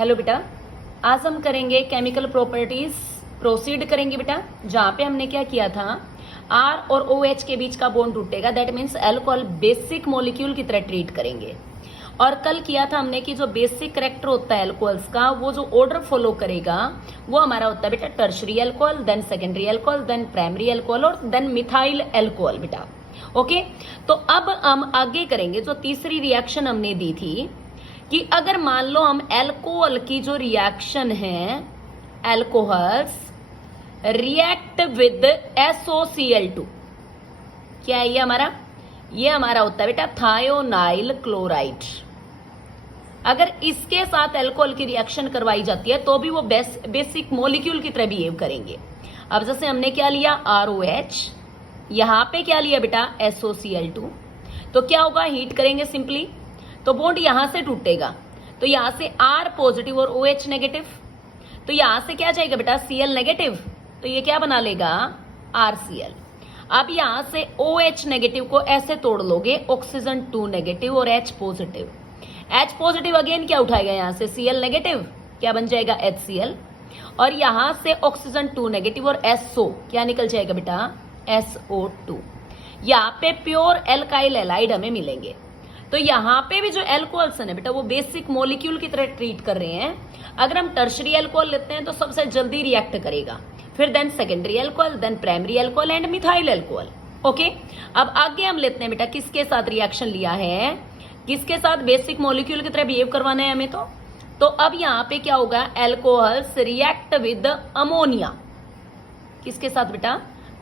Hello बेटा, आज हम करेंगे केमिकल प्रॉपर्टीज। प्रोसीड करेंगे बेटा। जहां पे हमने क्या किया था, आर और ओ एच के बीच का बॉन्ड टूटेगा, that means alcohol basic molecule की तरह ट्रीट करेंगे। और कल किया था हमने कि जो बेसिक करेक्टर होता है अल्कोहल्स का, वो जो ऑर्डर फॉलो करेगा वो हमारा होता है बेटा tertiary alcohol, then secondary alcohol, then primary alcohol और देन मिथाइल अल्कोहल बेटा। ओके, तो अब हम आगे करेंगे। जो तीसरी रिएक्शन हमने दी थी कि अगर मान लो हम अल्कोहल की जो रिएक्शन है, अल्कोहल्स रिएक्ट विद SOCl2, क्या है ये हमारा होता है बेटा थायोनाइल क्लोराइड। अगर इसके साथ अल्कोहल की रिएक्शन करवाई जाती है तो भी वो बेसिक मॉलिक्यूल की तरह बिहेव करेंगे। अब जैसे हमने क्या लिया ROH, यहां पे क्या लिया बेटा SOCl2, तो क्या होगा, हीट करेंगे सिंपली तो बॉन्ड यहां से टूटेगा, तो यहां से R पॉजिटिव और OH नेगेटिव, तो यहां से क्या जाएगा बेटा Cl नेगेटिव, तो ये क्या बना लेगा RCl। अब यहां से OH नेगेटिव को ऐसे तोड़ लोगे, ऑक्सीजन 2 नेगेटिव और H positive. H positive again क्या उठाएगा यहां से Cl नेगेटिव, क्या बन जाएगा HCl, और यहां से ऑक्सीजन 2 नेगेटिव और SO क्या निकल जाएगा बेटा SO2। यहाँ पे प्योर एल्काइल एलाइड हमें मिलेंगे। तो यहाँ पे भी जो एल्कोहल्स है बेटा वो बेसिक मॉलिक्यूल की तरह ट्रीट कर रहे हैं। अगर हम टर्शरी अल्कोहल लेते हैं तो सबसे जल्दी रिएक्ट करेगा, फिर then secondary alcohol, then primary alcohol and methyl alcohol. Okay, अब आगे हम लेते हैं बेटा किसके साथ रिएक्शन लिया है, किसके साथ बेसिक मॉलिक्यूल की तरह बिहेव करवाना है हमें। तो अब यहाँ पे क्या होगा, एल्कोहल्स रिएक्ट विद अमोनिया, किसके साथ बेटा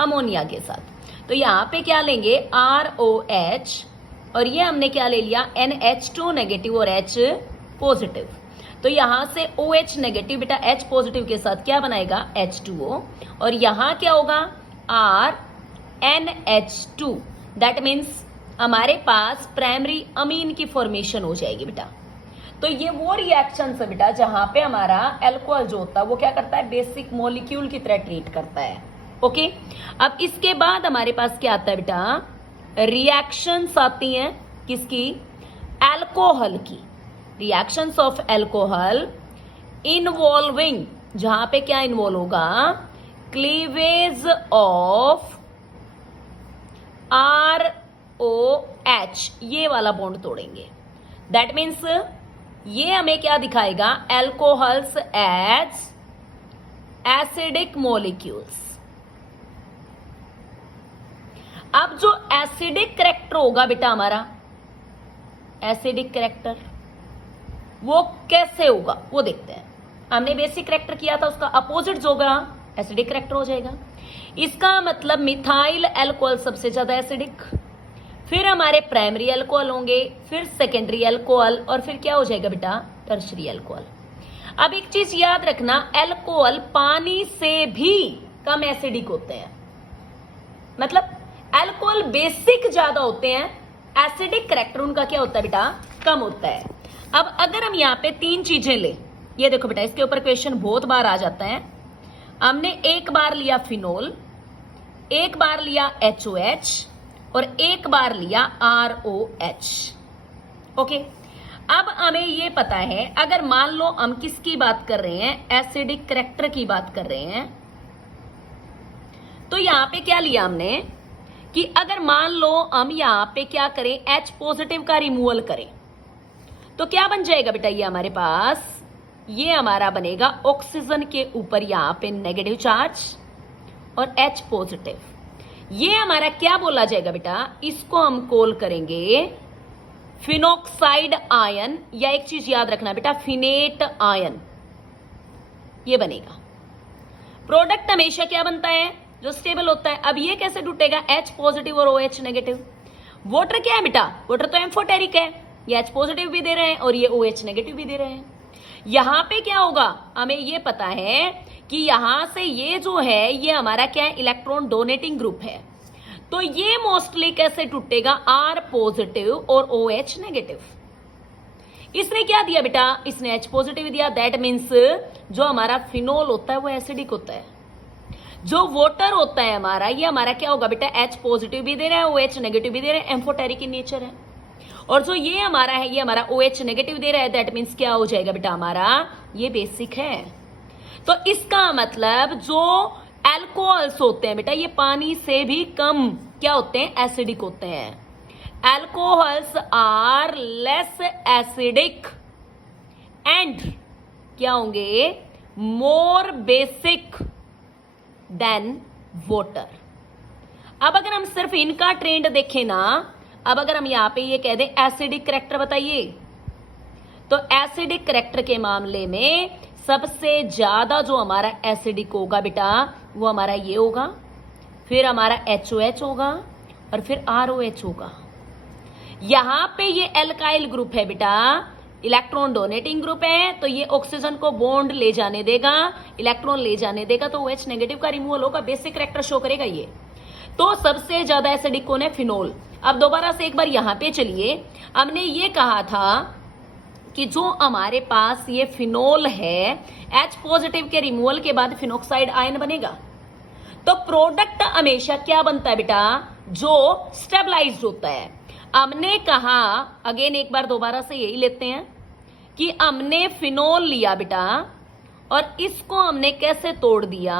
अमोनिया के साथ। तो यहाँ पे क्या लेंगे ROH, और ये हमने क्या ले लिया NH2 नेगेटिव और H पॉजिटिव। तो यहां से OH नेगेटिव बेटा H पॉजिटिव के साथ क्या बनाएगा H2O, और यहां क्या होगा RNH2, दैट मीन्स हमारे पास प्राइमरी अमीन की फॉर्मेशन हो जाएगी बेटा। तो ये वो रिएक्शन है बेटा जहां पे हमारा अल्कोहल जो होता है वो क्या करता है, बेसिक मॉलिक्यूल की तरह ट्रीट करता है। ओके, अब इसके बाद हमारे पास क्या आता है बेटा, रिएक्शंस आती हैं किसकी, अल्कोहल की। रिएक्शंस ऑफ अल्कोहल इन्वॉल्विंग, जहां पे क्या इन्वॉल्व होगा, क्लीवेज ऑफ ROH, ये वाला बॉन्ड तोड़ेंगे। दैट मीन्स ये हमें क्या दिखाएगा, अल्कोहल्स एज एसिडिक मॉलिक्यूल्स। अब जो एसिडिक करेक्टर होगा बेटा हमारा, एसिडिक करेक्टर वो कैसे होगा वो देखते हैं। हमने बेसिक करेक्टर किया था, उसका अपोजिट जो होगा एसिडिक करेक्टर हो जाएगा। इसका मतलब मिथाइल अल्कोहल सबसे ज्यादा एसिडिक, फिर हमारे प्राइमरी अल्कोहल होंगे, फिर सेकेंडरी अल्कोहल, और फिर क्या हो जाएगा बेटा टर्शरी अल्कोहल। अब एक चीज याद रखना, अल्कोहल पानी से भी कम एसिडिक होते हैं, मतलब अल्कोहल बेसिक ज्यादा होते हैं, एसिडिक करेक्टर उनका क्या होता है बेटा कम होता है। अब अगर हम यहाँ पे तीन चीजें ले, ये देखो बेटा इसके ऊपर क्वेश्चन बहुत बार आ जाता है। हमने एक बार लिया फिनोल, एक बार लिया HOH और एक बार लिया ROH। ओके, अब हमें ये पता है अगर मान लो हम किसकी बात कर रहे हैं, एसिडिक करेक्टर की बात कर रहे हैं, तो यहां पे क्या लिया हमने कि अगर मान लो हम यहां पे क्या करें, H पॉजिटिव का रिमूवल करें, तो क्या बन जाएगा बेटा, ये हमारे पास ये हमारा बनेगा ऑक्सीजन के ऊपर यहां पे नेगेटिव चार्ज और H पॉजिटिव। ये हमारा क्या बोला जाएगा बेटा, इसको हम कॉल करेंगे फिनोक्साइड आयन, या एक चीज याद रखना बेटा फिनेट आयन, ये बनेगा। प्रोडक्ट हमेशा क्या बनता है, जो स्टेबल होता है। अब ये कैसे टूटेगा, H पॉजिटिव और OH नेगेटिव। वाटर क्या है बेटा, वाटर तो एम्फोटेरिक है, ये H पॉजिटिव भी दे रहे हैं और ये OH नेगेटिव भी दे रहे हैं। यहां पे क्या होगा, हमें ये पता है कि यहां से ये जो है ये हमारा क्या है, इलेक्ट्रॉन डोनेटिंग ग्रुप है, तो ये मोस्टली कैसे टूटेगा, R पॉजिटिव और OH नेगेटिव। इसने क्या दिया बेटा, इसने H पॉजिटिव दिया, दैट मीन्स जो हमारा फिनोल होता है वो एसिडिक होता है। जो वाटर होता है हमारा, ये हमारा क्या होगा बेटा, H पॉजिटिव भी दे रहा है, OH नेगेटिव भी दे रहा है, एम्फोटेरिक इन नेचर है। और जो ये हमारा है, ये हमारा OH नेगेटिव दे रहा है, दैट मीन्स क्या हो जाएगा बेटा हमारा, ये बेसिक है। तो इसका मतलब जो एल्कोहल्स होते हैं बेटा, ये पानी से भी कम क्या होते हैं, एसिडिक होते हैं। Alcohols are less acidic and क्या होंगे, मोर बेसिक देन वाटर। अब अगर हम सिर्फ इनका ट्रेंड देखें ना, अब अगर हम यहां पे ये कह दें एसिडिक करैक्टर बताइए, तो एसिडिक करैक्टर के मामले में सबसे ज्यादा जो हमारा एसिडिक होगा बेटा, वो हमारा ये होगा, फिर हमारा HOH होगा और फिर ROH होगा। यहां पे ये एल्काइल ग्रुप है बेटा, इलेक्ट्रॉन डोनेटिंग ग्रुप है, तो ये ऑक्सीजन को बॉन्ड ले जाने देगा, इलेक्ट्रॉन ले जाने देगा, तो OH नेगेटिव का रिमूवल होगा, बेसिक करैक्टर शो करेगा ये। तो सबसे ज्यादा एसिडिक कौन है, फिनोल। अब दोबारा से एक बार यहां पे चलिए, हमने ये कहा था कि जो हमारे पास ये फिनोल है, H पॉजिटिव के रिमूवल के बाद फिनोक्साइड आयन बनेगा। तो प्रोडक्ट हमेशा क्या बनता है बेटा, जो स्टेबलाइज्ड होता है। हमने कहा, अगेन एक बार दोबारा से यही लेते हैं कि हमने फिनोल लिया बेटा और इसको हमने कैसे तोड़ दिया।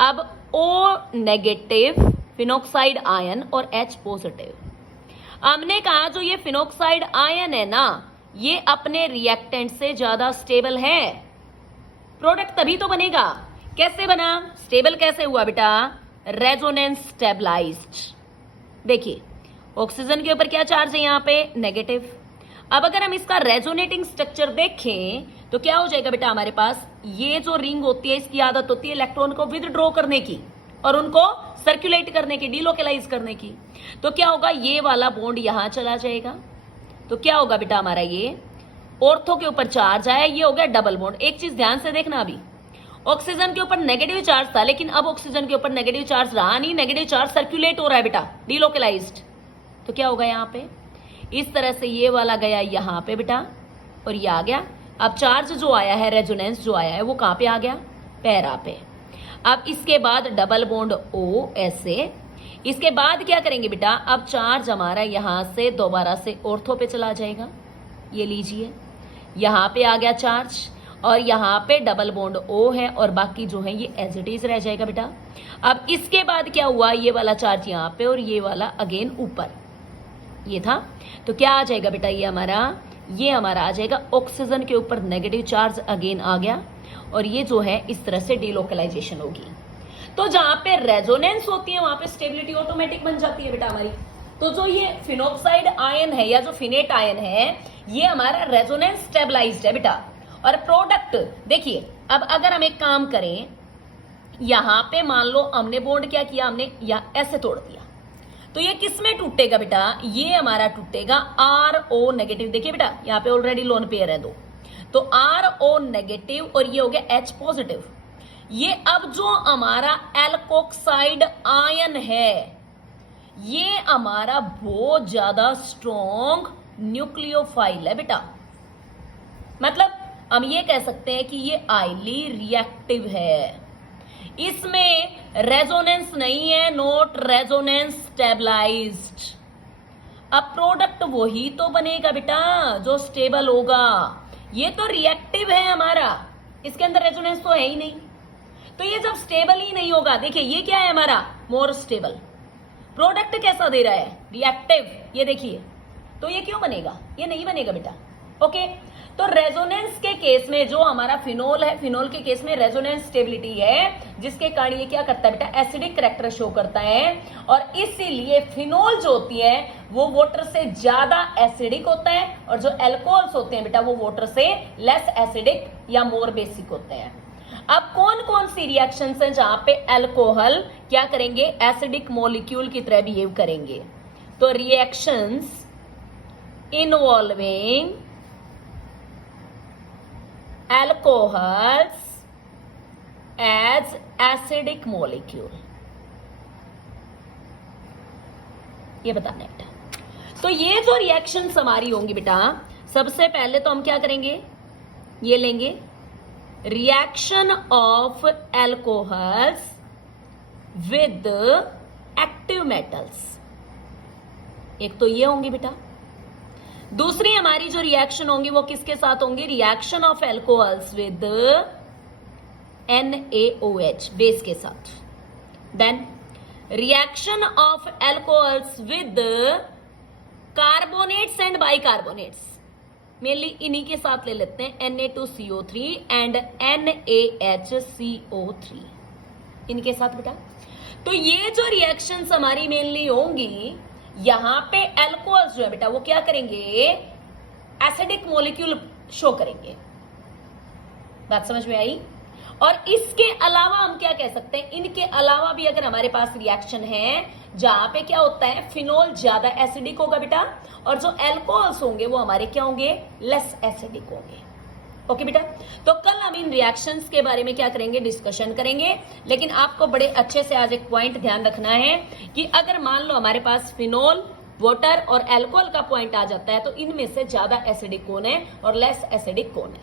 अब O नेगेटिव फिनोक्साइड आयन और H पॉजिटिव, हमने कहा जो ये फिनोक्साइड आयन है ना, ये अपने रिएक्टेंट से ज्यादा स्टेबल है, प्रोडक्ट तभी तो बनेगा। कैसे बना, स्टेबल कैसे हुआ बेटा, रेजोनेंस स्टेबलाइज्ड। देखिए ऑक्सीजन के ऊपर क्या चार्ज है यहाँ पे, नेगेटिव। अब अगर हम इसका रेजोनेटिंग स्ट्रक्चर देखें तो क्या हो जाएगा बेटा, हमारे पास ये जो रिंग होती है, इसकी आदत होती है इलेक्ट्रॉन को विदड्रॉ करने की और उनको सर्कुलेट करने की, डिलोकलाइज करने की। तो क्या होगा, ये वाला बॉन्ड यहां चला जाएगा, तो क्या होगा बेटा हमारा, ये ऑर्थो के ऊपर चार्ज आया, ये हो गया डबल बॉन्ड। एक चीज ध्यान से देखना, अभी ऑक्सीजन के ऊपर नेगेटिव चार्ज था, लेकिन अब ऑक्सीजन के ऊपर नेगेटिव चार्ज रहा नहीं, नेगेटिव चार्ज सर्कुलेट हो रहा है बेटा, डिलोकलाइज्ड। तो क्या होगा यहाँ पे, इस तरह से ये वाला गया यहाँ पे बेटा और ये आ गया। अब चार्ज जो आया है, रेजोनेंस जो आया है, वो कहाँ पे आ गया, पैरा पे। अब इसके बाद डबल बॉन्ड O ऐसे, इसके बाद क्या करेंगे बेटा, अब चार्ज हमारा यहां से दोबारा से ऑर्थो पे चला जाएगा, ये लीजिए यहां पे आ गया चार्ज और यहां पे डबल बॉन्ड O है और बाकी जो है ये एज इट इज रह जाएगा बेटा। अब इसके बाद क्या हुआ, ये वाला चार्ज यहां पे और ये वाला अगेन ऊपर, ये था, तो क्या आ जाएगा बेटा, ये हमारा आ जाएगा ऑक्सीजन के ऊपर नेगेटिव चार्ज अगेन आ गया और ये जो है इस तरह से डिलोकलाइजेशन होगी। तो जहां पे रेजोनेंस होती है वहां पे स्टेबिलिटी ऑटोमेटिक बन जाती है बेटा हमारी। तो जो ये फिनोक्साइड आयन है या जो फिनेट आयन है, ये हमारा रेजोनेंस स्टेबलाइज्ड है बेटा। और प्रोडक्ट देखिए, अब अगर हम एक काम करें, यहां पे मान लो हमने बॉन्ड क्या किया, हमने ऐसे तोड़ दिया, तो ये किस में टूटेगा बेटा, ये हमारा टूटेगा RO नेगेटिव। देखिए बेटा यहाँ पे ऑलरेडी लोन पेयर है दो, तो RO नेगेटिव और ये हो गया H पॉजिटिव। ये अब जो हमारा एल्कोक्साइड आयन है, ये हमारा बहुत ज्यादा स्ट्रॉन्ग न्यूक्लियोफाइल है बेटा। मतलब हम ये कह सकते हैं कि ये हाईली रिएक्टिव है, इसमें रेजोनेंस नहीं है, नॉट रेजोनेंस स्टेबलाइज्ड। अब प्रोडक्ट वही तो बनेगा बेटा जो स्टेबल होगा, ये तो रिएक्टिव है हमारा, इसके अंदर रेजोनेंस तो है ही नहीं। तो ये जब स्टेबल ही नहीं होगा, देखिए ये क्या है हमारा, मोर स्टेबल। प्रोडक्ट कैसा दे रहा है, रिएक्टिव, ये देखिए, तो ये क्यों बनेगा, ये नहीं बनेगा बेटा। ओके, तो रेजोनेंस के केस में जो हमारा फिनोल है, फिनोल के केस में रेजोनेंस स्टेबिलिटी है, जिसके कारण ये क्या करता है बेटा, एसिडिक करैक्टर शो करता है। और इसीलिए फिनोल जो होती है वो वाटर से ज्यादा एसिडिक होता है और जो एल्कोहल्स होते हैं बेटा वो वाटर से लेस एसिडिक या मोर बेसिक होते हैं। अब कौन कौन सी रिएक्शंस हैं जहां पे अल्कोहल क्या करेंगे, एसिडिक मॉलिक्यूल की तरह बिहेव करेंगे। तो reactions involving alcohols as acidic molecule, ये बताना है बेटा। तो ये जो रिएक्शंस हमारी होंगी बेटा, सबसे पहले तो हम क्या करेंगे, ये लेंगे reaction of alcohols with active metals. एक तो ये होंगी बेटा, दूसरी हमारी जो रिएक्शन होंगी वो किसके साथ होंगी, reaction of alcohols with NaOH base के साथ। Then reaction of alcohols with carbonates and bicarbonates, mainly इन्हीं के साथ ले लेते हैं, Na2CO3 एंड NaHCO3, इनके साथ बेटा। तो ये जो रिएक्शंस हमारी मेनली होंगी, यहां पे एल्कोहल्स जो है बेटा वो क्या करेंगे, एसिडिक मॉलिक्यूल शो करेंगे। बात समझ में आई। और इसके अलावा हम क्या कह सकते हैं, इनके अलावा भी अगर हमारे पास रिएक्शन है जहां पे क्या होता है, फिनोल ज्यादा एसिडिक होगा बेटा, और जो एल्कोहल्स होंगे वो हमारे क्या होंगे, लेस एसिडिक होंगे। ओके बेटा, तो कल हम इन रिएक्शंस के बारे में क्या करेंगे, डिस्कशन करेंगे। लेकिन आपको बड़े अच्छे से आज एक पॉइंट ध्यान रखना है कि अगर मान लो हमारे पास फिनोल, वाटर और अल्कोहल का पॉइंट आ जाता है तो इनमें से ज्यादा एसिडिक कौन है और लेस एसिडिक कौन है।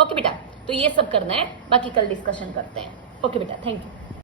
ओके बेटा, तो ये सब करना है, बाकी कल डिस्कशन करते हैं। ओके बेटा, थैंक यू।